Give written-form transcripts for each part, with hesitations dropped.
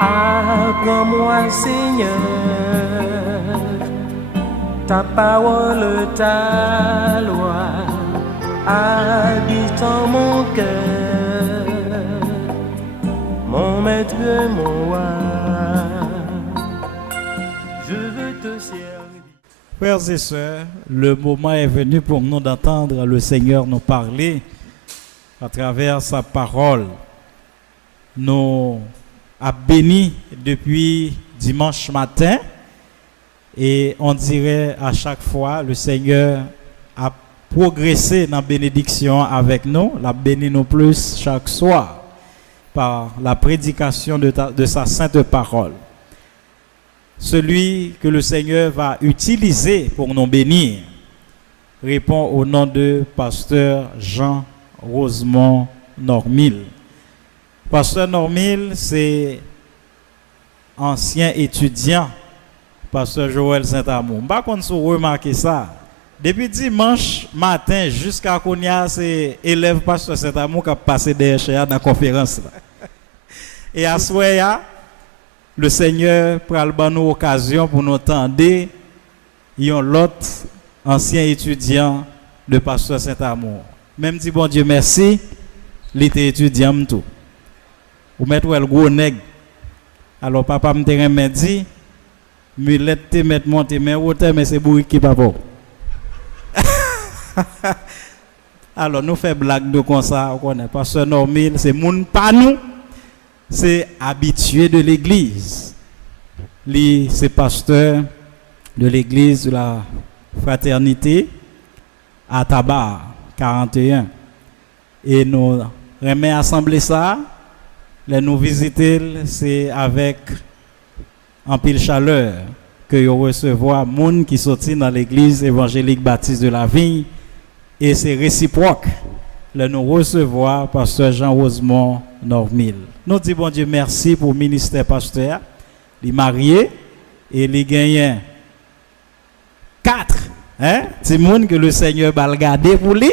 Apprends-moi, Seigneur, ta parole, ta loi, habite en mon cœur, mon maître, mon roi, je veux te servir. Frères et sœurs, le moment est venu pour nous d'entendre le Seigneur nous parler à travers sa parole. Nous a béni depuis dimanche matin et on dirait à chaque fois le Seigneur a progressé dans la bénédiction avec nous, l'a béni nous plus chaque soir par la prédication de sa sainte parole. Celui que le Seigneur va utiliser pour nous bénir répond au nom de pasteur Jean Rosemont Normil. Pasteur Normil, c'est ancien étudiant, pasteur Joël Saint-Amour. Par contre, si vous remarquez ça, depuis dimanche matin jusqu'à Kounia, c'est élève pasteur Saint-Amour qui a passé derrière dans la conférence. Et à ce moment-là, le Seigneur prend nous occasion pour nous tendre l'autre ancien étudiant de pasteur Saint-Amour. Même dit bon Dieu merci, il était étudiant tout. Ou mettre le gros nègre. Alors papa me dit, mulette te mettre monter mais hauteur mais c'est bourrique qui papa. Alors nous fait blague de comme ça, on connaît pasteur Normil, c'est moun pas nous. C'est habitué de l'église. Lui, c'est pasteur de l'église de la fraternité à Tabar 41. Et nous remet assembler ça. Les nous visiter, c'est avec en pile chaleur que nous recevons moun qui sortit dans l'église évangélique baptiste de la Vigne. Et c'est réciproque. Les nous recevons pasteur Jean Rosemont Normil. Nous disons bon Dieu merci pour le ministère pasteur. Il est marié et il gagne 4. C'est monde que le Seigneur va regarder pour lui.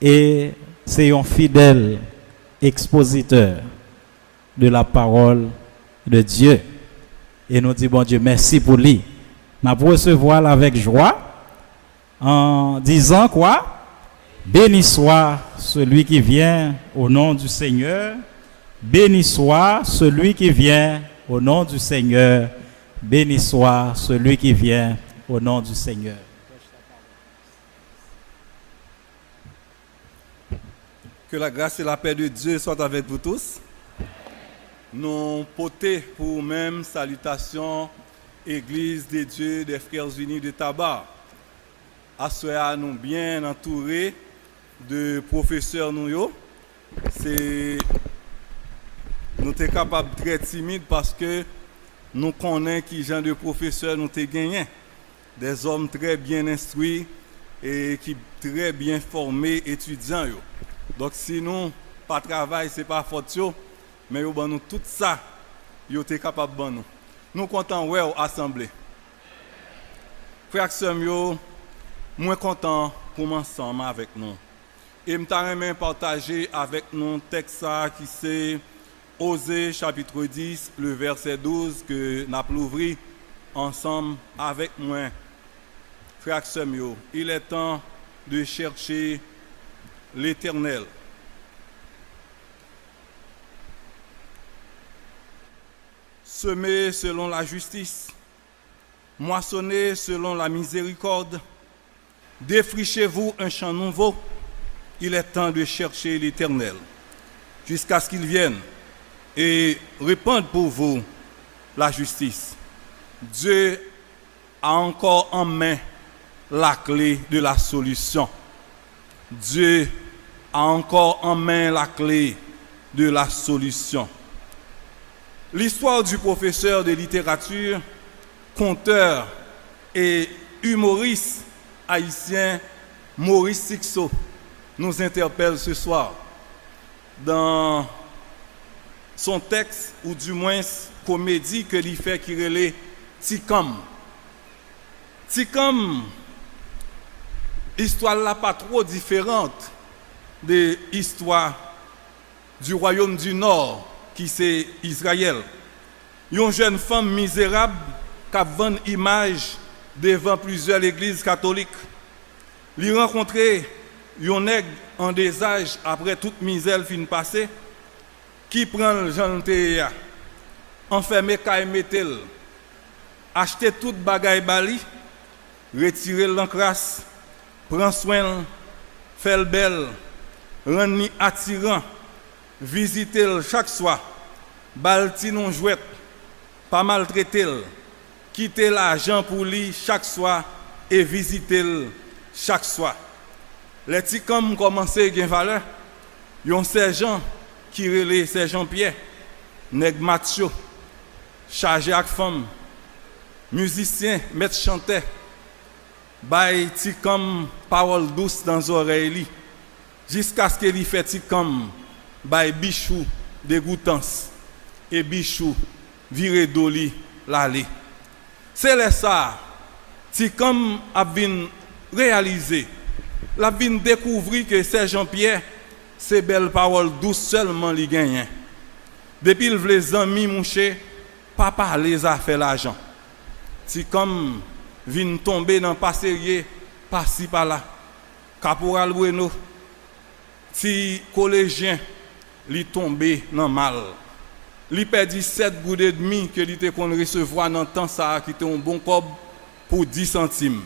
Et c'est un fidèle expositeur de la parole de Dieu. Et nous disons bon Dieu merci pour lui. Nous recevoir avec joie en disant quoi? Béni soit celui qui vient au nom du Seigneur. Béni soit celui qui vient au nom du Seigneur. Béni soit celui qui vient au nom du Seigneur. Que la grâce et la paix de Dieu soient avec vous tous. Nous portons pour même salutation Église des dieux des Frères unis de Tabar. À nous bien entourés de professeurs nous. C'est nous sommes capables de très timides parce que nous connaissons qui genre de professeurs nous avons gagné. Des hommes très bien instruits et qui très bien formés étudiants. Donc si nous pas travail, ce n'est pas faute, mais nous avons tout ça, nous sommes capables de nous. Nous comptons ouais assemblée. Frères et sœurs, moins content pour m'ensemble avec nous. Et je vais partager avec nous un texte qui c'est Osée chapitre 10, le verset 12 que nous avons ouvert ensemble avec moi. Frères et sœurs, il est temps de chercher l'Éternel. Semez selon la justice, moissonnez selon la miséricorde, défrichez-vous un champ nouveau. Il est temps de chercher l'Éternel jusqu'à ce qu'il vienne et répande pour vous la justice. Dieu a encore en main la clé de la solution. Dieu a encore en main la clé de la solution. L'histoire du professeur de littérature, conteur et humoriste haïtien Maurice Sixot nous interpelle ce soir dans son texte, ou du moins comédie que l'il fait qui relève Tikam. Tikam, histoire là pas trop différente de l'histoire du royaume du Nord qui c'est Israël. Une jeune femme misérable qui a vendu image devant plusieurs églises catholiques. Il a rencontré un nègre en des âges après toute misère fin passée qui prend le janté, enfermé kay metel, acheter toute bagaille bali, retirer l'encrasse, prend soin, fait le bel, rendre attirant, visiter chaque soir, balti non jouet, pas maltraiter, quitter l'argent pour lui chaque soir et visiter chaque soir. Les petits comme commencé à gagner valeur, il y a un sergent qui relève sergent Pierre, nèg macho, chargé avec femme, musicien, maître chanteur, bay ti comme parole douce dans les oreilles, jusqu'à ce qu'il fait ti comme bay bichou dégoûtance et bichou viré doli l'allée. C'est là ça, ti comme a vinn réaliser, la vinn découvrir que sergent Pierre c'est belle parole douce seulement li gagne. Depuis il vle amis mouché, pas parler affaire l'argent. Si comme vinn tomber dans passerier par-ci par-là. Caporal Bueno, si collégien li tombé dans mal. Li perdu 7 gouttes et demi que li te kon recevoir dans temps ça qui était un bon cob pour 10 centimes.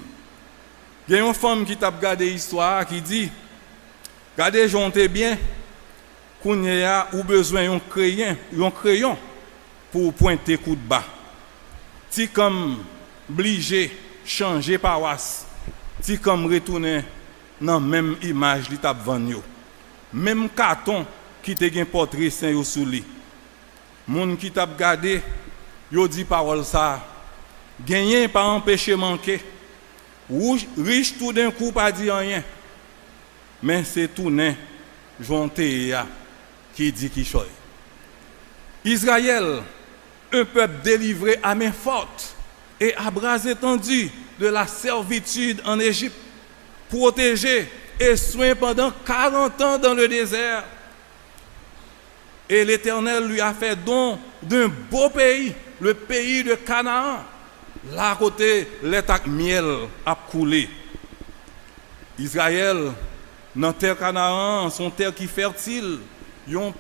Il y a une femme qui t'a regardé l'histoire qui dit regardez jonté bien qu'on y a ou besoin d'un crayon pour pointer coup de bas. Si comme obligé changer paroisse, si comme retourner dans même image li t'a vendre. Même carton qui te gen portrait saint yo sous lui. Moun qui t'a regardé yo dit parole ça. Gagner pas empêcher manquer. Riche tout d'un coup pas dit rien. Mais c'est tout nain jonté qui dit qui choy. Israël, un peuple délivré à main forte et à bras étendus de la servitude en Égypte, protégé et soigné pendant 40 ans dans le désert. Et l'Éternel lui a fait don d'un beau pays, le pays de Canaan. Là à côté, l'état miel a coulé. Israël, dans terre Canaan, son terre qui fertile, un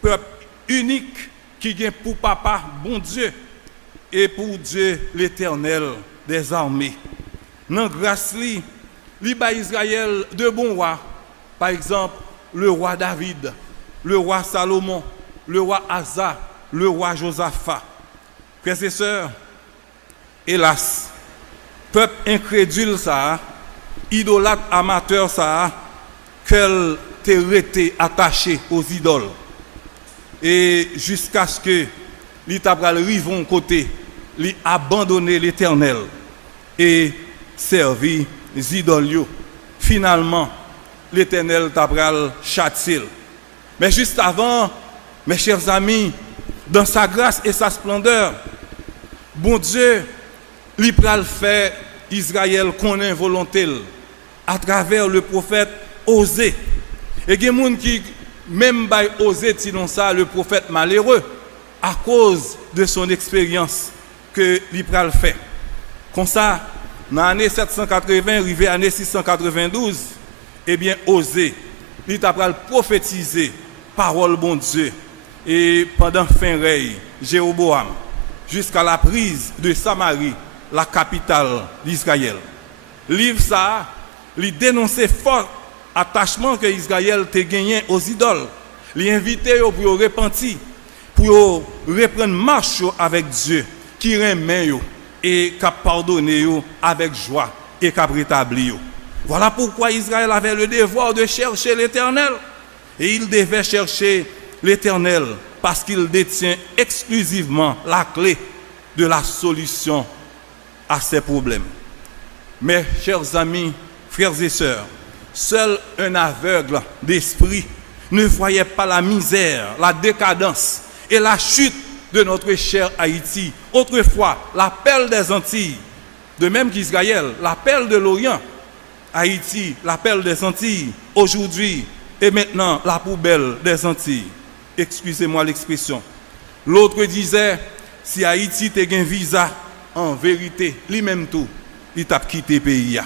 peuple unique qui vient pour papa, bon Dieu, et pour Dieu l'Éternel des armées. Dans grâce li ba Israël de bons rois, par exemple le roi David, le roi Salomon, le roi Asa, le roi Josaphat. Frères et sœurs, hélas, peuple incrédule ça, idolâtre amateur ça, qu'elle t'ait resté attaché aux idoles. Et jusqu'à ce que l'Itabral rivon côté, li abandonner l'Éternel et servir les idoles. Finalement, l'Éternel tabral châtié. Mais juste avant, mes chers amis, dans sa grâce et sa splendeur, bon Dieu, li pral fait Israël connaît volonté à travers le prophète Osée. Et il y a des gens qui même by Osée sinon ça le prophète malheureux à cause de son expérience que li pral fait. Comme ça, dans l'année 780 arrivé à l'année 692, eh bien Osée, il t'a pral prophétiser parole bon Dieu et pendant fin règne Jéroboam jusqu'à la prise de Samarie, la capitale d'Israël. Livre ça, il dénonçait fort attachement que Israël te gagné aux idoles. Il invitait pour repentir, pour reprendre marche avec Dieu qui remet et qui pardonne avec joie et qui rétablit. Voilà pourquoi Israël avait le devoir de chercher l'Éternel. Et il devait chercher l'Éternel parce qu'il détient exclusivement la clé de la solution à ces problèmes. Mes chers amis, frères et sœurs, seul un aveugle d'esprit ne voyait pas la misère, la décadence et la chute de notre cher Haïti. Autrefois, la perle des Antilles, de même qu'Israël, la perle de l'Orient. Haïti, la perle des Antilles, aujourd'hui et maintenant la poubelle des Antilles. Excusez-moi l'expression. L'autre disait, si Haïti te gen visa, en vérité, lui-même tout, il t'a quitté le pays.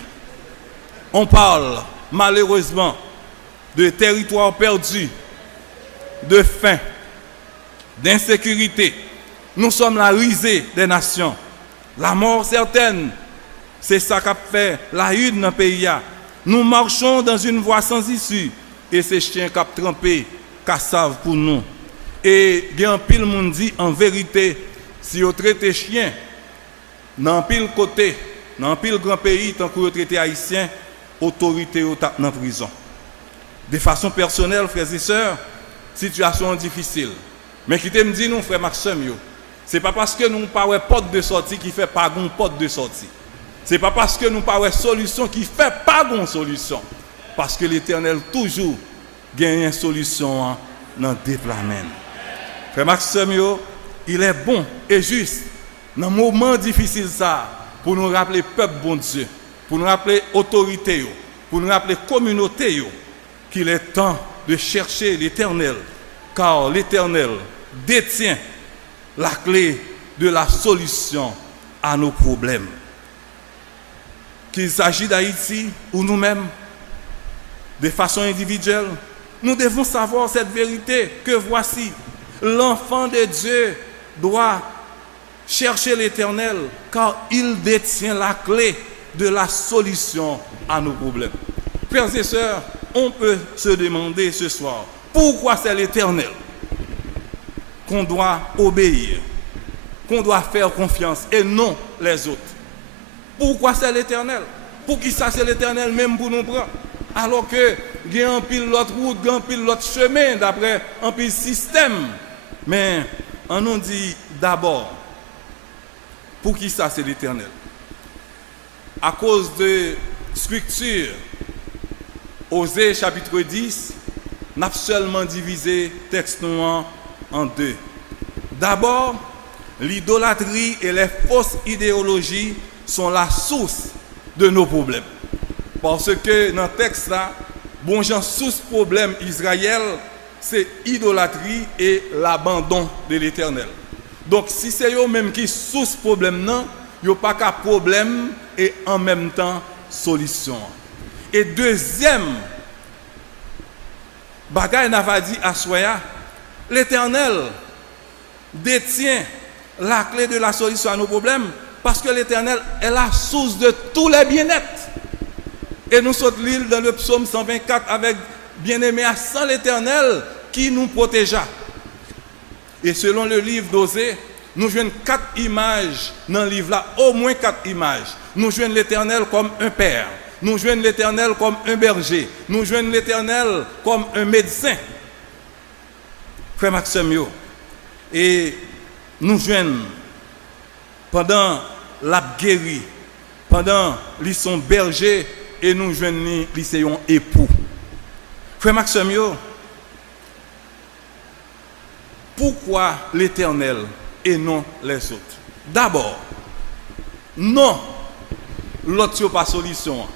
On parle malheureusement de territoires perdus, de faim, d'insécurité. Nous sommes la risée des nations. La mort certaine, c'est ça qu'a fait la une dans le pays. Nous marchons dans une voie sans issue. Et ces chiens qui ont trempé, qui savent pour nous. Et il y a un pile monde dit en vérité, si vous traitez chien, dans pile côté, dans pile grand pays, tant que vous traitez haïtien, autorité ou tape dans la prison. De façon personnelle, frères et sœurs, situation difficile. Mais qui te me dit, nous, frère Maxime, c'est pas parce que nous n'avons pas de porte de sortie qui fait pas de porte de sortie. C'est pas parce que nous n'avons pas de solution qui fait pas de solution. Parce que l'Éternel toujours gagne une solution dans le déploiement. Frère Maxime, il est bon et juste dans un moment difficile ça pour nous rappeler peuple bon Dieu, pour nous rappeler autorité, pour nous rappeler communauté qu'il est temps de chercher l'Éternel, car l'Éternel détient la clé de la solution à nos problèmes. Qu'il s'agit d'Haïti ou nous-mêmes, de façon individuelle, nous devons savoir cette vérité que voici, l'enfant de Dieu doit chercher l'Éternel car il détient la clé de la solution à nos problèmes. Frères et sœurs, on peut se demander ce soir, pourquoi c'est l'Éternel qu'on doit obéir, qu'on doit faire confiance et non les autres? Pourquoi c'est l'Éternel? Pour qui ça c'est l'Éternel même pour nous prendre? Alors que il y a un pile l'autre route, il y a un pile l'autre chemin d'après un pile système. Mais on nous dit d'abord, pour qui ça c'est l'Éternel? À cause de structure, Osée chapitre 10, n'a seulement divisé le texte en deux. D'abord, l'idolâtrie et les fausses idéologies sont la source de nos problèmes. Parce que dans le texte là, bon Jean source problème Israël, c'est idolâtrie et l'abandon de l'Éternel. Donc si c'est eux même qui source problème non, il n'y a pas qu'un problème et en même temps solution. Et deuxième bagaille n'a dit à Soya, l'Éternel détient la clé de la solution à nos problèmes parce que l'Éternel est la source de tous les bien-être. Et nous sommes l'île dans le psaume 124 avec bien-aimé à sans l'Éternel qui nous protégea. Et selon le livre d'Osée, nous jouons 4 images dans le livre là, au moins 4 images. Nous jouons l'Éternel comme un père, nous jouons l'Éternel comme un berger, nous jouons l'Éternel comme un médecin. Frère Maxime, et nous jouons pendant la guérie, pendant qu'ils sont bergers et nous jouons lycéens époux. Frère Maxime, pourquoi l'Éternel et non les autres? D'abord, non, l'autre pas solution.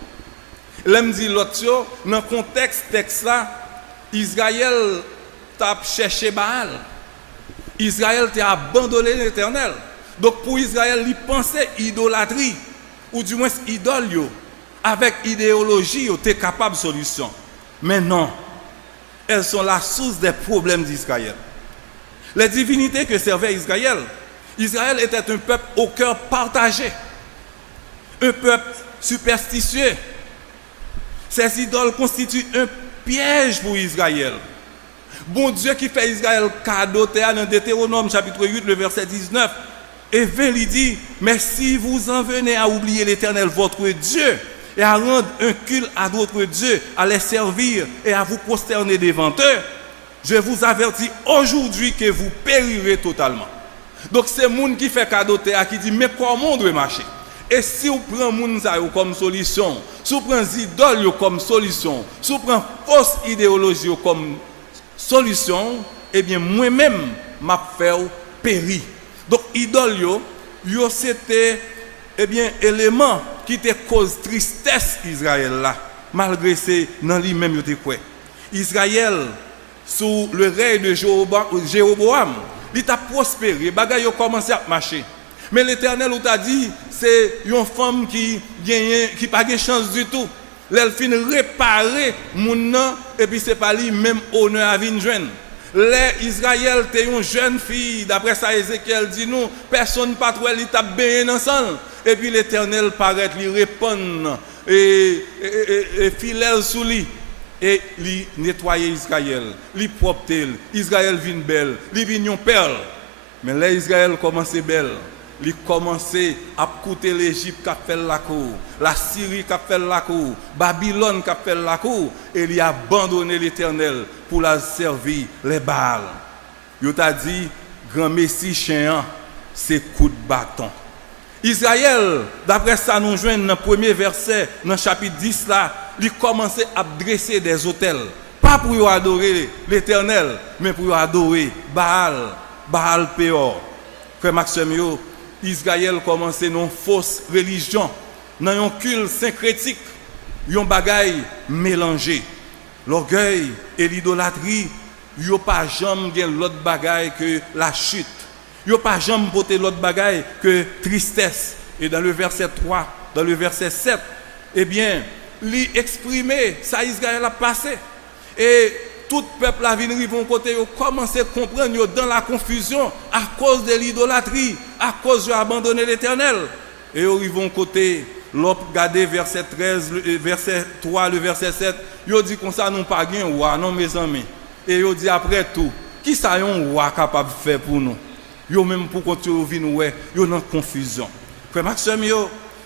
L'aime dit l'autre, dans le contexte texte là, Israël t'a cherché Baal. Israël t'a abandonné l'Éternel. Donc pour Israël, il pensait idolâtrie, ou du moins idole, avec idéologie, il était capable de solution. Mais non, elles sont la source des problèmes d'Israël. Les divinités que servait Israël, Israël était un peuple au cœur partagé, un peuple superstitieux. Ces idoles constituent un piège pour Israël. Bon Dieu qui fait Israël cadeau dans Deutéronome chapitre 8, le verset 19, et il dit, mais si vous en venez à oublier l'Éternel, votre Dieu, et à rendre un culte à d'autres dieux, à les servir et à vous prosterner devant eux, je vous avertis aujourd'hui que vous périrez totalement. Donc c'est le monde qui fait cadeau qui dit, mais comment on doit marcher? Et si vous prenez moun sa yo comme solution, si vous prenez idoles comme solution, si vous prenez fausse idéologie comme solution, eh bien moi-même m'a fait périr. Donc idole yo c'était eh bien élément qui te cause tristesse Israël là, malgré c'est dans lui-même yo te quoi. Israël sous le règne de Jéroboam, il t'a prospéré, bagay yo commencé à marcher. Mais l'Éternel ou t'a dit, c'est une femme qui pas de chance du tout. Elle fin réparer moun nan et puis c'est pas lui même honneur à vinn joindre. Les Israël était une jeune fille, d'après ça Ézéchiel dit nous, personne pas trop il t'a bien ensemble. Et puis l'Éternel paraît lui répondre et fidèle sous lui. Et lui nettoyer Israël, lui propre Israël vient belle, lui vient une perle. Mais là Israël commence belle. Il commençait à coûter l'Égypte qui a fait la cour, la Syrie qui a fait la cour, Babylone qui a fait la cour, et il a abandonné l'Éternel pour la servir les Baals. Il t'a dit, grand Messie chien, c'est coup de bâton. Israël, d'après ça, nous joignons dans le premier verset, dans le chapitre 10, là, il commençait à dresser des autels. Pas pour adorer l'Éternel, mais pour adorer Baal Péor. Frère Maxime, Israël commençait une fausse religion, dans un culte syncrétique, un bagaille mélangé. L'orgueil et l'idolâtrie, ils n'ont pas jamais l'autre bagaille que la chute. Ils n'ont pas jamais porté l'autre bagaille que tristesse. Et dans le verset 3, dans le verset 7, eh bien, lui exprimer ça Israël a passé. Et tout peuple a venu de côté, ils ont commencé à comprendre dans la confusion à cause de l'idolâtrie, à cause de abandonner l'Éternel. Et ils vont côté, l'autre regardez verset 13, verset 3, le verset 7, ils dit comme ça, nous pas un roi, non mes amis. Et ils dit après tout, qui ça un roi capable de faire pour nous? Ils même pour continuer à venir, ils sont dans confusion. Frère Maxime,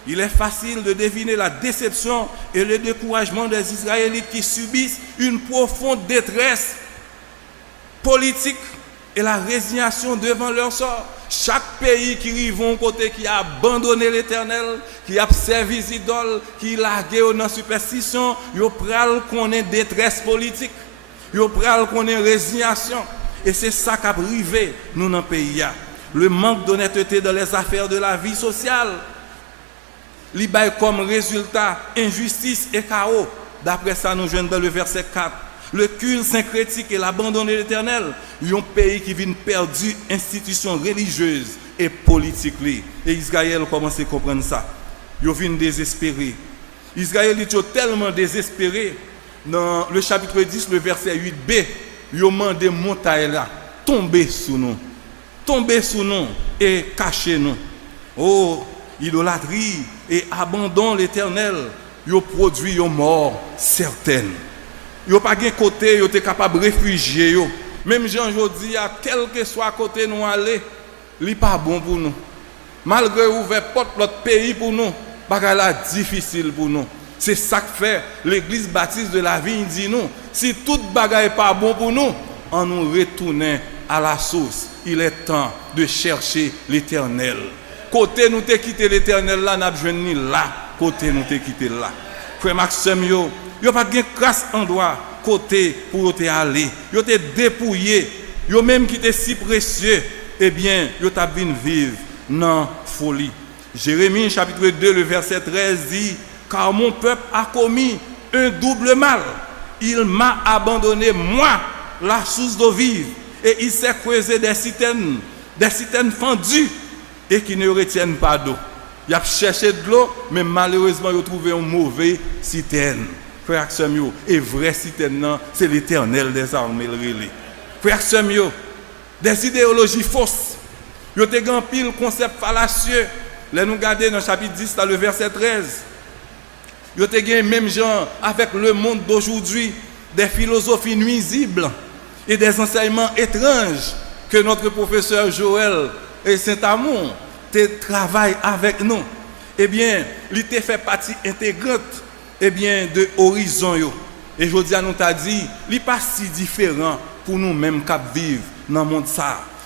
il est facile de deviner la déception et le découragement des Israélites qui subissent une profonde détresse politique et la résignation devant leur sort. Chaque pays qui arrive au côté qui a abandonné l'Éternel, qui a servi les idoles, qui a lagué dans la superstition, il pral connaît détresse politique, il pral connaît résignation. Et c'est ça qui a privé nous dans le pays. Le manque d'honnêteté dans les affaires de la vie sociale. Il y a comme résultat injustice et chaos. D'après ça, nous jouons dans le verset 4. Le culte syncrétique et l'abandon de l'Éternel. Il y a un pays qui vient perdu institutions religieuses et politiques. Et Israël commence à comprendre ça. Ils viennent désespérés. Israël est tellement désespéré. Dans le chapitre 10, le verset 8b, ils ont demandé montagne là, tomber sous nous et cacher nous. Oh, idolâtrie et abandon l'Éternel, ils produit une mort certaine. Ils n'ont pas de côté, ils sont capables de réfugier. Même Jean aujourd'hui, à quel que soit côté nous aller, il n'est pas bon pour nous. Malgré ouvert porte l'autre pays pour nous, c'est difficile pour nous. C'est ça que fait l'église baptiste de la Vigne dit nous. Si toute bagaille n'est pas bon pour nous, on nous retourne à la source. Il est temps de chercher l'Éternel. Côté nous t'ai quitté l'Éternel là, n'a besoin ni là. Côté nous t'ai quitté là. Frère Maxime, yo pas de grâce en droit côté pour te aller. Yo te dépouillé. Yo même qui était si précieux. Eh bien, yo t'a vinn vivre dans folie. Jérémie chapitre 2 le verset 13 dit: car mon peuple a commis un double mal. Il m'a abandonné, moi, la source d'eau vive, et il s'est creusé des citernes fendues et qui ne retiennent pas d'eau. Il a cherché de l'eau, mais malheureusement, il a trouvé une mauvaise citerne. Frère Samuel, et vrai citerne, c'est l'Éternel des armées. Frère Samuel, des idéologies fausses. Il y a un pile concept fallacieux. Là, nous regardons dans le chapitre 10, dans le verset 13. Il y a même gens avec le monde d'aujourd'hui, des philosophies nuisibles et des enseignements étranges que notre professeur Joël et Saint-Amour travaillent avec nous. Eh bien, il fait partie intégrante de Horizon. Et je dis à nous, dit, il n'est pas si différent pour nous-mêmes qui vivons dans le monde.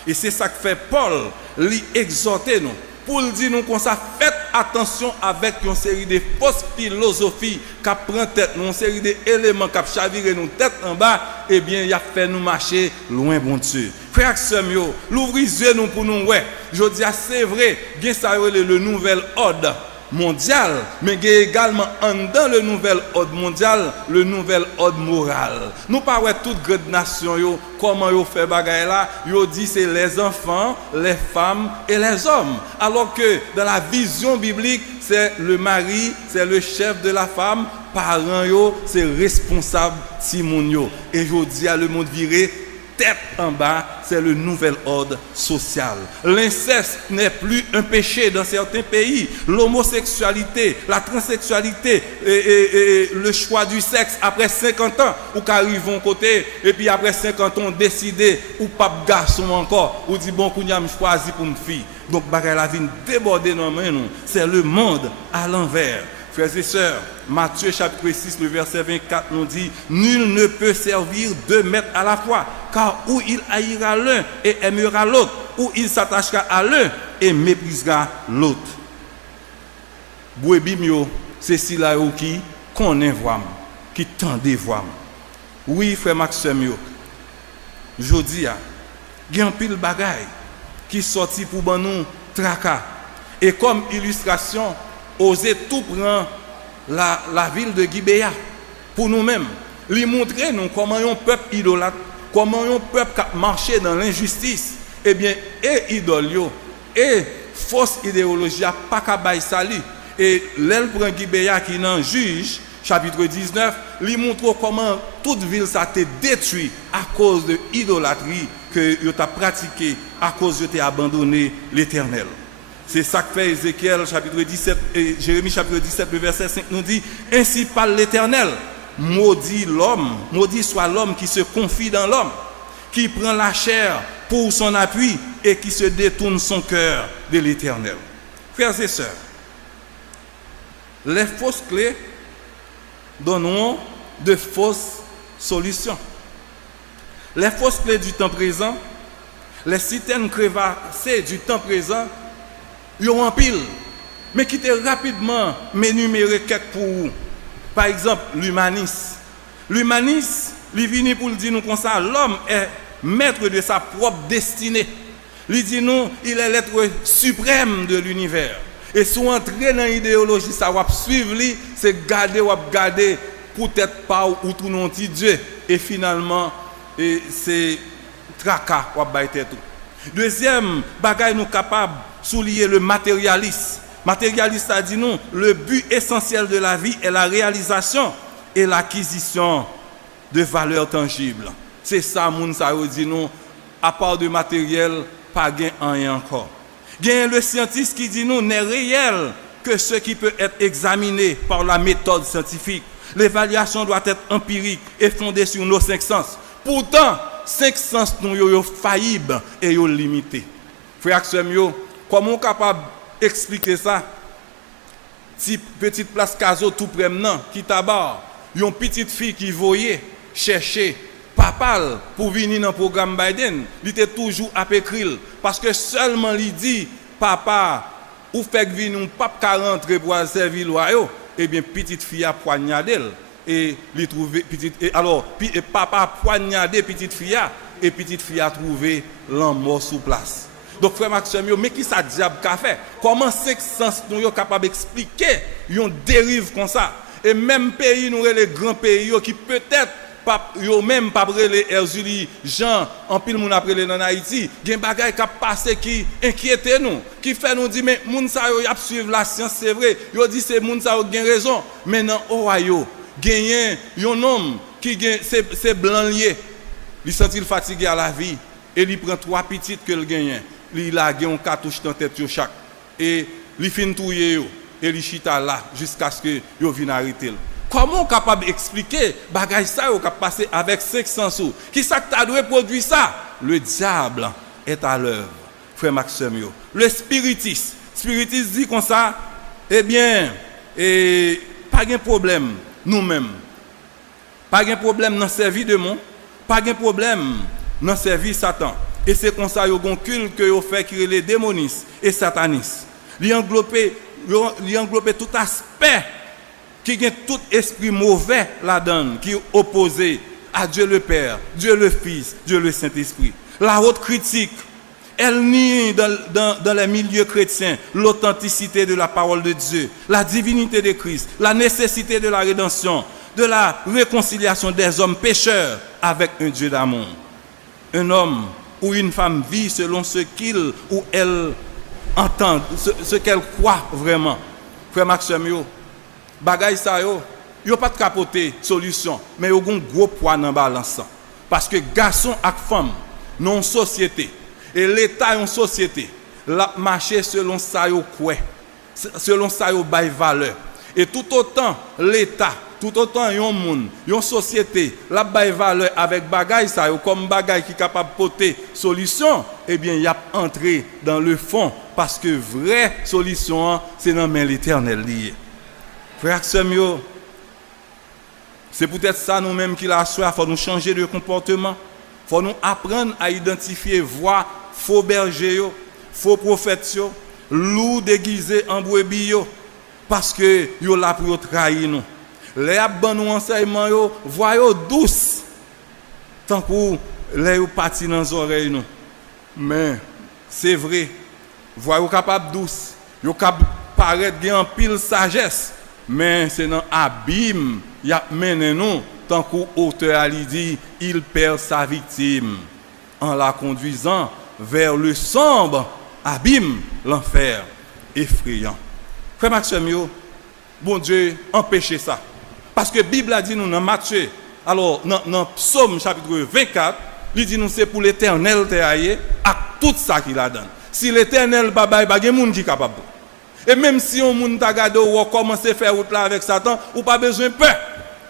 Et c'est ça que fait Paul, lui exhorter nous. Pour dire nous comme ça, faites attention avec une série de fausses philosophies qui prennent tête, une série d'éléments qui chavirent nous tête en bas, eh bien, il a fait nous marcher loin, bon Dieu. Frère Samuel, l'ouvrez nous pour nous, ouais. Je dis, c'est vrai, bien ça le nouvel ordre mondial, mais il y a également dans le nouvel ordre mondial, le nouvel ordre moral. Nous parlons de toutes grandes nations, comment ils font bagaille là, ils disent c'est les enfants, les femmes et les hommes. Alors que dans la vision biblique, c'est le mari, c'est le chef de la femme, parents yo, c'est responsable Simon yo. Et je dis à le monde viré tête en bas, c'est le nouvel ordre social. L'inceste n'est plus un péché dans certains pays. L'homosexualité, la transsexualité, et le choix du sexe après 50 ans, ou qu'arrivons côté, et puis après 50 ans, on décide, ou pas garçon encore, ou dit bon, qu'on y a choisi pour une fille. Donc, bagay la vie débordée dans nous. C'est le monde à l'envers. Frères et sœurs, Matthieu chapitre 6, le verset 24 nous dit « Nul ne peut servir deux maîtres à la fois, car ou il haïra l'un et aimera l'autre, ou il s'attachera à l'un et méprisera l'autre. » Bouébi mio, c'est si là qui connaît voix, qui tendait voix. Oui, frère Maxime, je dis, il y a un pile bagaille qui sorti pour nous tracas. Et comme illustration, oser tout prendre la ville de Gibéa pour nous-mêmes. Lui montrer nous comment un peuple idolâtre, comment un peuple qui marche dans l'injustice. Eh bien, et idole, et fausse idéologie, pas qu'à bailler salut. Et l'elle prend Gibéa qui n'en juge, chapitre 19, lui montre comment toute ville ça a été détruite à cause de l'idolâtrie que tu as pratiquée, à cause de tu as abandonné l'Éternel. C'est ça que fait Ézéchiel chapitre 17 et Jérémie chapitre 17 le verset 5 nous dit ainsi parle l'Éternel, maudit l'homme, maudit soit l'homme qui se confie dans l'homme, qui prend la chair pour son appui et qui se détourne son cœur de l'Éternel. Frères et sœurs, les fausses clés donneront de fausses solutions. Les fausses clés du temps présent, les citernes crevassées du temps présent, ils ont en pile, mais qui étaient rapidement m'énumérer quelques pour vous. Par exemple, l'humanisme. L'humanisme, il vient pour dire nous comme ça, l'homme est maître de sa propre destinée. Il dit nous, il est l'être suprême de l'univers. Et si on entre dans l'idéologie, ça va suivre lui, c'est garder, peut-être pas ou tout non petit Dieu. Et finalement, c'est tracas ou bailler tout. Deuxième bagaille nous capable souligner le matérialisme. Matérialiste a dit non, le but essentiel de la vie est la réalisation et l'acquisition de valeurs tangibles. C'est ça moun sa dit non, à part de matériel, pas gain rien encore. Gain le scientiste qui dit non, n'est réel que ce qui peut être examiné par la méthode scientifique. L'évaluation doit être empirique et fondée sur nos 5 sens. Pourtant, 5 sens nous yo faillibles et yo limités. Frère Axel, comment on est capable d'expliquer ça? Si petite place Caso tout près maintenant, qui tabar, une petite fille qui voyait chercher papa pour venir dans le programme Biden, il était toujours à écrire parce que seulement il dit papa ou fait venir un pape 40 pour servir loyaux, et bien petite fille a poignardé et lui trouvé petite et alors et papa a poignardé petite fille a trouvé l'homme mort sous place. Donc frère Maxime, mais qui ça diable qu'a fait? Comment 5 sens nous sommes capables d'expliquer une dérive comme ça? Et même pays nous les grands pays qui peut-être pas yo même pas les Erzuli Jean en pile moun après les en Haïti, gen bagay qui passé qui inquiète nous, qui fait nous dire mais moun sa yo y a suivre la science c'est vrai, yo dit c'est moun sa yo gen raison, mais dans Ohio gagné un homme qui c'est blanc lié, il senti fatigué à la vie et il prend 3 petites que le gagne. Il a gagné un cartouche dans tête yo chaque et il fin touyer yo et il chita là jusqu'à ce que yo vienne arrêter. Comment on est capable d'expliquer bagay ça yo k'ap passer avec 500 sous? Qui ça que t'a dû produire ça? Le diable est à l'œuvre. Frère Maxime yo. Le spiritisme dit comme ça, eh bien pas de problème nous-mêmes. Pas de problème dans servir de monde, pas de problème dans servir Satan. Et c'est comme ça yo gon culte que yo fait qui les démonistes et satanistes. Li englober tout aspect qui a tout esprit mauvais là-dedans, qui est opposé à Dieu le Père, Dieu le Fils, Dieu le Saint-Esprit. La haute critique Elle nie dans les milieux chrétiens l'authenticité de la parole de Dieu, la divinité de Christ, la nécessité de la rédemption, de la réconciliation des hommes pécheurs avec un Dieu d'amour. Un homme ou une femme vit selon ce qu'il ou elle entend, ce qu'elle croit vraiment. Frère Maxime, bagay sa yo pas de capoter solution, mais yo gon gros poids dans balance. Parce que garçon et femme, non société, et l'État en société, la marché selon ça yo quoi, selon ça yo bay valeur. Et tout autant l'État, tout autant yon monde, yon société, la bay valeur avec bagay ça yo comme bagay qui capable porter solution, eh bien y a entré dans le fond parce que vraie solution c'est dans main l'Éternel lié. Frère Samuel, c'est peut-être ça nous-mêmes qui l'a soif, faut nous changer de comportement, faut nous apprendre à identifier voix faux berger yo, faux prophètes yo, loup déguisé en brebis yo, parce que yo là pour trahir nous. Les ban nous enseignement yo, voix yo douce tant pour les yo parti dans les oreilles nous. Mais c'est vrai, voix yo capable douce, yo capable paraître gen en pile sagesse, mais c'est dans abîme y a mené nous tant qu'auteur a dit il perd sa victime en la conduisant vers le sombre abîme, l'enfer effrayant. Frère Maxime, bon Dieu, empêchez ça. Parce que la Bible a dit nous dans Matthieu, alors dans Psaume chapitre 24, il dit nous c'est pour l'Éternel te haïe à tout ça qu'il a donné. Si l'Éternel pas bail, pas gen moun qui capable. Et même si on moun ta gade ou commencer faire route là avec Satan, ou pas besoin peur.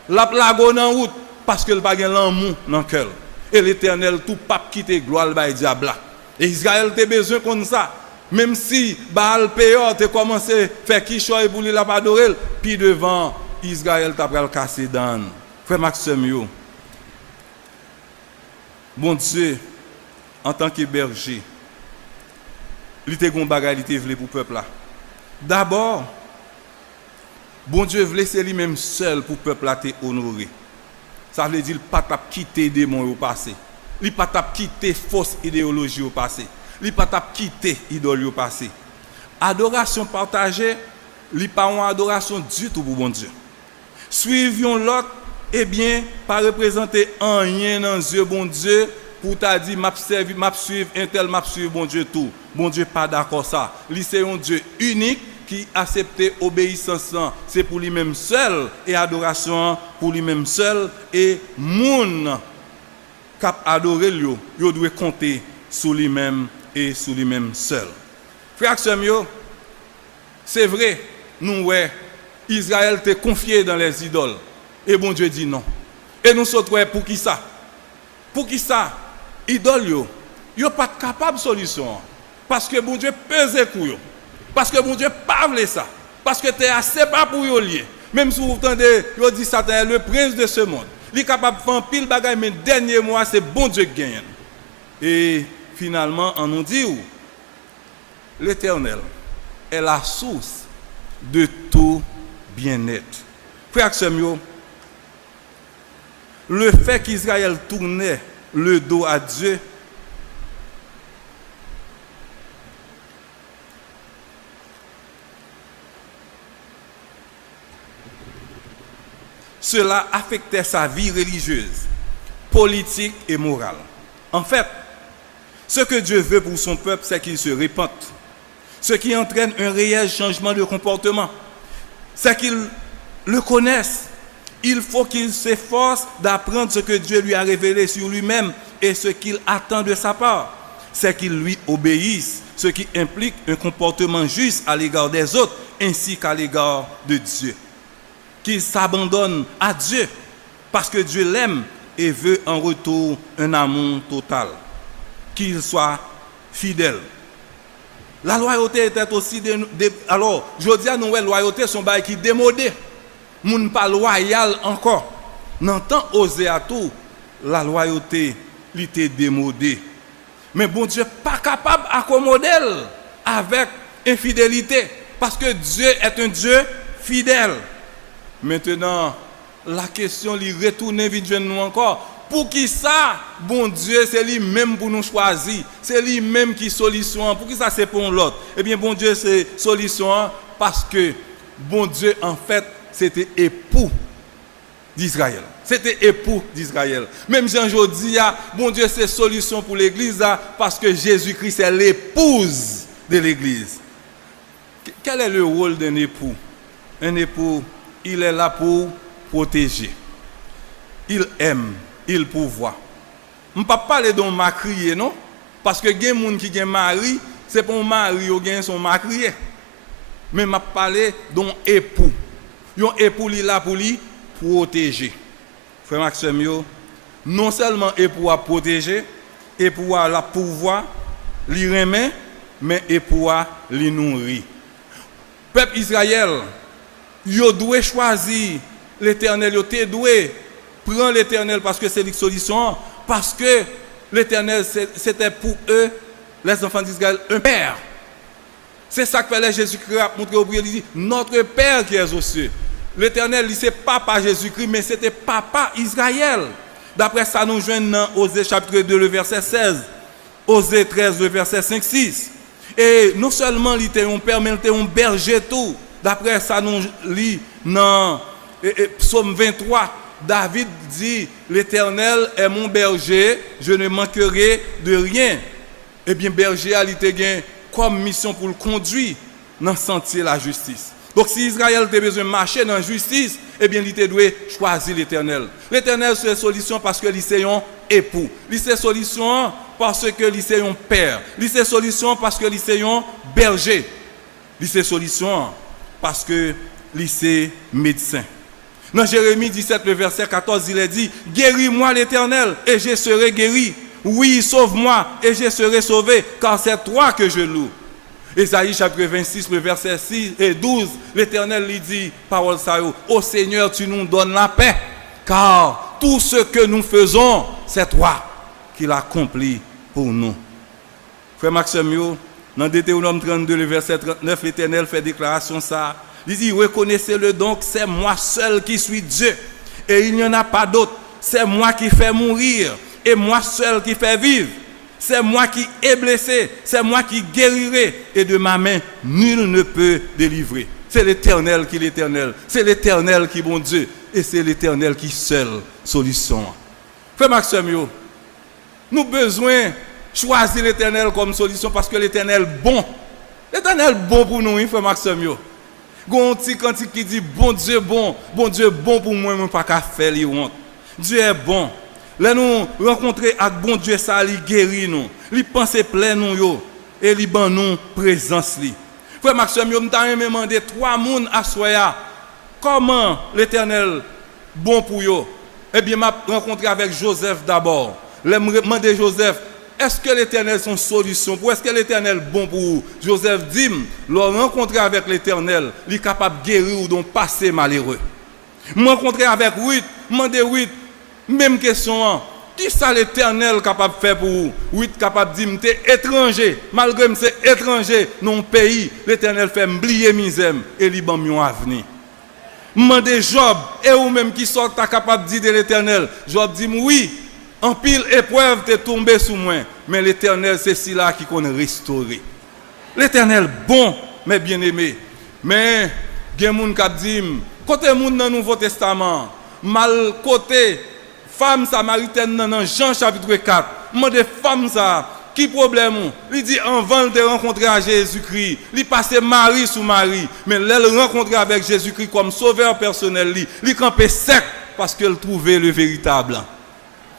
La plago dans route parce que il pas gen l'amour dans cœur. Et l'Éternel tout pape quitter gloire ba diable. Et Israël te besoin comme ça. Même si Baal Péor te commencé faire kichoy pour lui la pas adorer, puis devant Israël t'a pral casser dan. Frère Maxime yo. Bon Dieu en tant que berger, il te gon bagay il te vle pour peuple là. D'abord, bon Dieu veut laisser lui-même seul pour peuple là te honorer. Ça veut dire pas t'a quitter démon au passé. Il pas t'a quitter fausse idéologie au passé. Il pas t'a quitter idole au passé. Adoration partagée, il pas une adoration du tout pour bon Dieu. Suivions l'autre, eh bien, pas représenter rien dans Dieu bon Dieu pour t'a dit m'a suivre un tel m'a suivre bon Dieu tout. Bon Dieu pas d'accord ça. Lui c'est un Dieu unique qui accepte obéissance, c'est pour lui-même seul et adoration pour lui-même seul et moun cap adorer lui, yo doit compter sur lui-même et sur lui-même seul. Frère Samuel, c'est vrai, nous ouais, Israël t'est confié dans les idoles et bon Dieu dit non. Et nous sommes pour qui ça? Pour qui ça? Idoles yo pas capable de solution parce que bon Dieu pèse coup yo. Parce que bon Dieu pas veut ça. Parce que tu es assez pas pour y lier. Même si vous entendez, il dit Satan est le prince de ce monde. Il est capable de faire pile bagaille, mais dernier mois, c'est bon Dieu qui gagne. Et finalement, on nous dit où l'Éternel est la source de tout bien-être. Frère Samuel, le fait qu'Israël tournait le dos à Dieu, cela affectait sa vie religieuse, politique et morale. En fait, ce que Dieu veut pour son peuple, c'est qu'il se répande. Ce qui entraîne un réel changement de comportement. C'est qu'il le connaisse. Il faut qu'il s'efforce d'apprendre ce que Dieu lui a révélé sur lui-même et ce qu'il attend de sa part. C'est qu'il lui obéisse, ce qui implique un comportement juste à l'égard des autres ainsi qu'à l'égard de Dieu. Qu'il s'abandonne à Dieu parce que Dieu l'aime et veut en retour un amour total. Qu'il soit fidèle. La loyauté était aussi alors, je dis à nous, la loyauté son bail qui démodé. Moun pas loyal encore. N'entend oser à tout, la loyauté était démodée. Mais bon Dieu pas capable d'accommoder avec infidélité parce que Dieu est un Dieu fidèle. Maintenant, la question lui retourne vite nous encore. pour qui ça, bon Dieu, c'est lui-même pour nous choisir. C'est lui-même qui solution. Pour qui ça, c'est pour l'autre. Eh bien, bon Dieu, c'est solution parce que bon Dieu, en fait, c'était époux d'Israël. C'était époux d'Israël. Même Jean dit, bon Dieu, c'est solution pour l'église parce que Jésus-Christ est l'épouse de l'église. Quel est le rôle d'un époux? Un époux, il est là pour protéger. Il aime, il pourvoit. Je ne peux pas parler d'un mari, non? Parce que il y a des gens qui ont un mari, c'est pour un mari qui a son mari. Mais je parle d'un époux. Un époux il est là pour lui protéger. Frère Maxime, non seulement époux à protéger, époux à la pourvoir, lui remet, mais époux à lui nourrir. Peuple Israël, il doit choisir l'Éternel, il doit prendre l'Éternel parce que c'est la solution, parce que l'Éternel c'était pour eux, les enfants d'Israël, un père. C'est ça que fait Jésus-Christ a montré au prière, il dit notre Père qui est aux cieux. L'Éternel, c'est papa Jésus-Christ, mais c'était papa Israël. D'après ça, nous joignons dans Osée chapitre 2, le verset 16, Osée 13, le verset 5-6. Et non seulement il était un père, mais il était un berger tout. D'après ça, nous lisons dans Psaume 23, David dit, l'Éternel est mon berger, je ne manquerai de rien. Eh bien, berger a été comme mission pour le conduire dans le sentier de la justice. Donc, si Israël a besoin de marcher dans la justice, eh bien, il doit choisir l'Éternel. L'Éternel, c'est la solution parce que c'est un époux. C'est la solution parce que c'est un père. C'est la solution parce que c'est un berger. C'est la solution parce que c'est médecin. Dans Jérémie 17, le verset 14, il est dit, « Guéris-moi l'Éternel, et je serai guéri. Oui, sauve-moi, et je serai sauvé, car c'est toi que je loue. » Ésaïe chapitre 26, le verset 6 et 12, l'Éternel lui dit, parole ça, ô Seigneur, tu nous donnes la paix, car tout ce que nous faisons, c'est toi qui l'accomplis pour nous. Frère Maxime, dans Deutéronome 32, le verset 39, l'Éternel fait déclaration ça. Il dit, reconnaissez-le donc, c'est moi seul qui suis Dieu, et il n'y en a pas d'autre. C'est moi qui fais mourir, et moi seul qui fais vivre. C'est moi qui ai blessé, c'est moi qui guérirai, et de ma main, nul ne peut délivrer. C'est l'Éternel qui est l'Éternel, c'est l'Éternel qui est bon Dieu, et c'est l'Éternel qui est seule solution. Frère Maxime, nous avons besoin de choisir l'Éternel comme solution parce que l'Éternel est bon. L'Éternel est bon pour nous, frère Maxime. Gon petit cantique qui dit bon Dieu bon pour moi, je pas qu'à faire les honte. Dieu est bon. Là nous rencontrer avec bon Dieu ça lui guérit nous. Lui penser plein nous yo et lui ban nous présence li. Frère Maxime, je m'ta demandé trois moun à soya. Comment l'Éternel bon pour yo? Eh bien m'a rencontré avec Joseph d'abord. Là me demander Joseph, est-ce que l'Éternel est son solution? Pour est-ce que l'Éternel est bon pour vous? Joseph dit, le rencontrer avec l'Éternel, il est capable de guérir ou d'un passé malheureux. Me rencontrer avec Ruth, demander Ruth, même question, qui ça l'Éternel capable de faire pour vous? Ruth capable de dire, t'es étranger, malgré que c'est étranger, dans le pays, l'Éternel fait m'oublier misère et il ban mon avenir. Demander Job, et ou même qui sort, t'es capable de dire de l'Éternel. Job dit, oui. En pile épreuve t'es tombé sous moi, mais l'Éternel c'est celui-là qui connaît restaurer. L'Éternel bon, mais bien aimé. Mais il y a des gens qui disent, côté moun dans le Nouveau Testament, mal côté femme samaritaine dans Jean chapitre 4, moi des femmes ça, qui problème? Il dit avant de rencontrer à Jésus-Christ, il passait Marie sous Marie, mais elle rencontrer avec Jésus-Christ comme sauveur personnel, il campait sec parce qu'elle trouvait le véritable.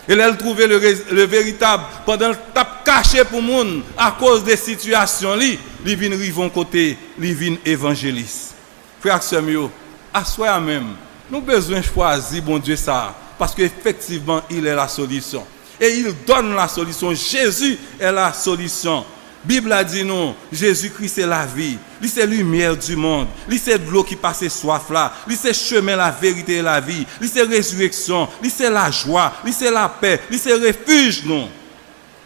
Et elle trouvait le véritable pendant le tape caché pour le monde à cause des situations. Il vient rivon côté, il vient évangéliste. Frère Samuel, à soi même, nous avons besoin de choisir bon Dieu ça. Parce qu'effectivement, il est la solution. Et il donne la solution. Jésus est la solution. La Bible a dit non, Jésus-Christ c'est la vie. Lui c'est lumière du monde. Lui c'est de l'eau qui passe soif là. Lui c'est chemin, la vérité et la vie. Lui c'est résurrection. Lui c'est la joie. Lui c'est la paix. Lui c'est refuge non.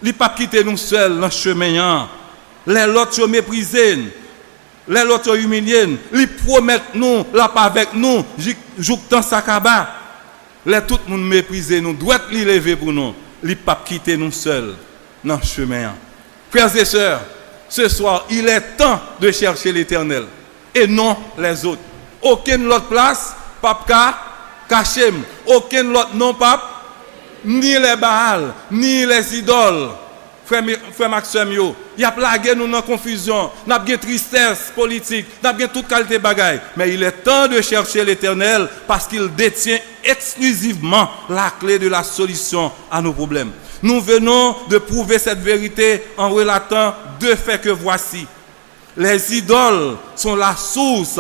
Lui pas quitter nous seuls dans le chemin. Les autres méprisés. Les autres humiliés. Lui promettent nous, là pas avec nous. Jouk dans sa cabane. Les tout le monde mépriser nous, doit li lever pour nous, li pas quitter nous seuls dans le chemin. Frères et sœurs, ce soir, il est temps de chercher l'Éternel et non les autres. Aucune autre place, pape caché, aucune autre non pape, ni les Baals, ni les idoles. Frère Maxime, il y a plagué nous dans confusion, nous avons tristesse politique, nous avons toute qualité de bagaille. Mais il est temps de chercher l'Éternel parce qu'il détient exclusivement la clé de la solution à nos problèmes. Nous venons de prouver cette vérité en relatant deux faits que voici. Les idoles sont la source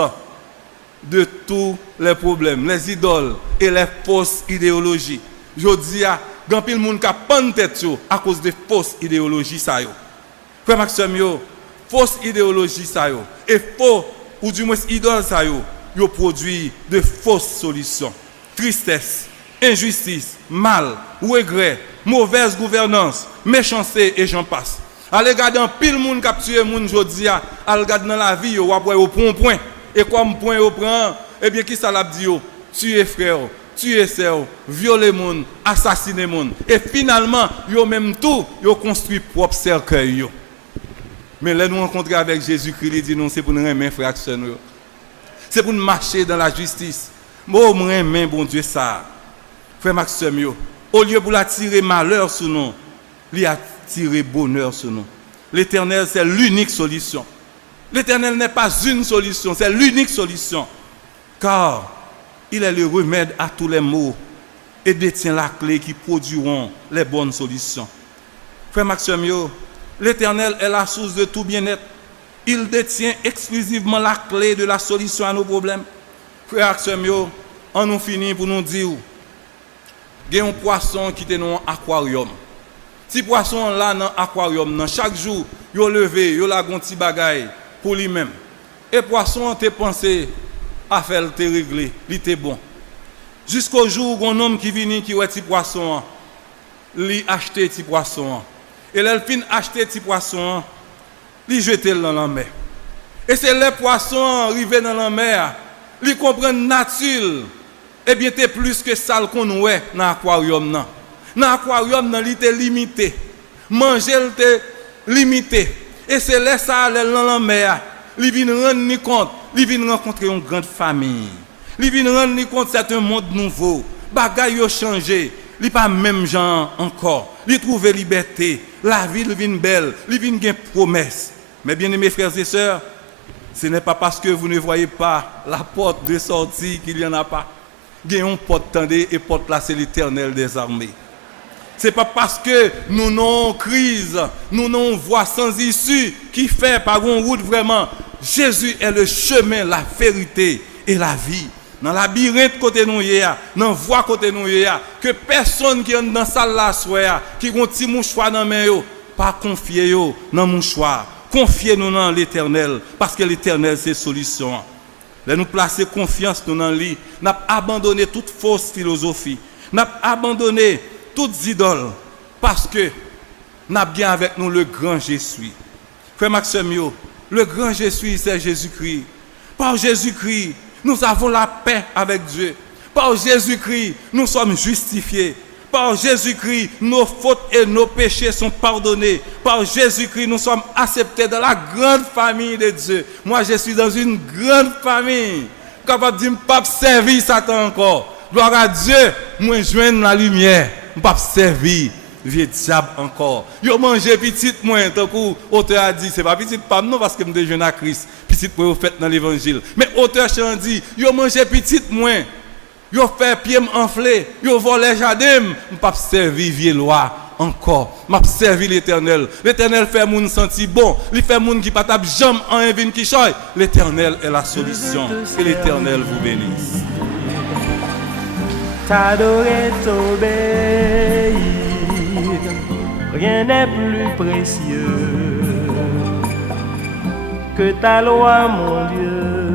de tous les problèmes. Les idoles et les fausses idéologies. Je dis à grand pile monde qui a pas de tête à cause de fausses idéologies ça yo. Frère Maxime fausse idéologie ça yo et faux ou du moins idole ça yo produit de fausses solutions. Tristesse, injustice, mal, regret, mauvaise gouvernance, méchanceté et j'en passe. Allez regarder un pile monde qui a tué monde jodi a, allez regarder dans la vie yo après au point et comme point au prend et bien qui ça l'a dit yo, tuer frère, tuer sœur, violer monde, assassiner monde et finalement yo même tout yo construit propre cercueil yo. Mais là nous rencontrer avec Jésus-Christ, il dit non, c'est pour nous aimer frères et sœurs. C'est pour nous marcher dans la justice. Moi aimer bon Dieu ça. Frère Maxime au lieu pour l'attirer malheur sur nous, il attirer bonheur sur nous. L'Éternel c'est l'unique solution. L'Éternel n'est pas une solution, c'est l'unique solution. Car il est le remède à tous les maux et détient la clé qui produiront les bonnes solutions. Frère Maxime, l'Éternel est la source de tout bien-être. Il détient exclusivement la clé de la solution à nos problèmes. Frère Maxime, on nous finit pour nous dire, il y a un poisson qui est dans un aquarium. Si poisson là dans l'aquarium, chaque jour, il levé, il a un petit bagaille pour lui-même. Et poisson, tu pensé à faire le régler, il était bon. Jusqu'au jour où un homme qui vient qui a petit poisson, il a acheté petit poisson. Et là, il finit acheter petit poisson, il jette dans la mer. Et c'est les poissons arrivés dans la mer, ils comprennent nature. Eh bien, c'est plus que ça qu'on voit dans l'aquarium. Dans l'aquarium, il était limité. Manger, il était limité. Et c'est là ça, dans la mer, ils viennent rendre compte, ils viennent rencontrer une grande famille. Ils viennent rendre compte que c'est un monde nouveau. Bagaille a changé. Il n'est pas même genre encore. Il trouve liberté. La vie vient belle. Il vient une promesse. Mais bien aimés frères et sœurs, ce n'est pas parce que vous ne voyez pas la porte de sortie qu'il n'y en a pas. Il y a une porte tendue et porte là c'est l'Éternel des armées. Ce n'est pas parce que nous avons une crise, nous avons une voie sans issue qui fait par une route vraiment. Jésus est le chemin, la vérité et la vie. Dans la labyrinthe côté nous dans voie côté nous que personne qui est dans salle là soit qui ont petit mouchoir dans main yo pas confier yo dans mouchoir, confiez-nous dans l'Éternel parce que l'Éternel c'est solution. Là nous placer confiance nous dans lui, n'a abandonné toute fausse philosophie, n'a abandonné toutes idoles parce que n'a bien avec nous le grand Jésus. Frère Maxime le grand Jésus c'est Jésus-Christ. Par Jésus-Christ nous avons la paix avec Dieu. Par Jésus-Christ, nous sommes justifiés. Par Jésus-Christ, nos fautes et nos péchés sont pardonnés. Par Jésus-Christ, nous sommes acceptés dans la grande famille de Dieu. Moi, je suis dans une grande famille. Capable de dire, pas servir Satan encore. Gloire à Dieu, moi, je joins la lumière. Pas servir vieux diable encore. Yo manger petit moins tant que auteur a dit c'est pas petit pas non parce que me jeune à Christ petit pour fait dans l'évangile mais auteur chant dit yo manger petit moins yo fait pied enflé yo voler jardin pas servir vieux loi encore m'a servi l'Éternel fait moun senti bon il fait moun qui pas tap jambe en un vin qui choy l'Éternel est la solution et l'Éternel vous bénisse t'adorer t'obéir rien n'est plus précieux que ta loi, mon Dieu.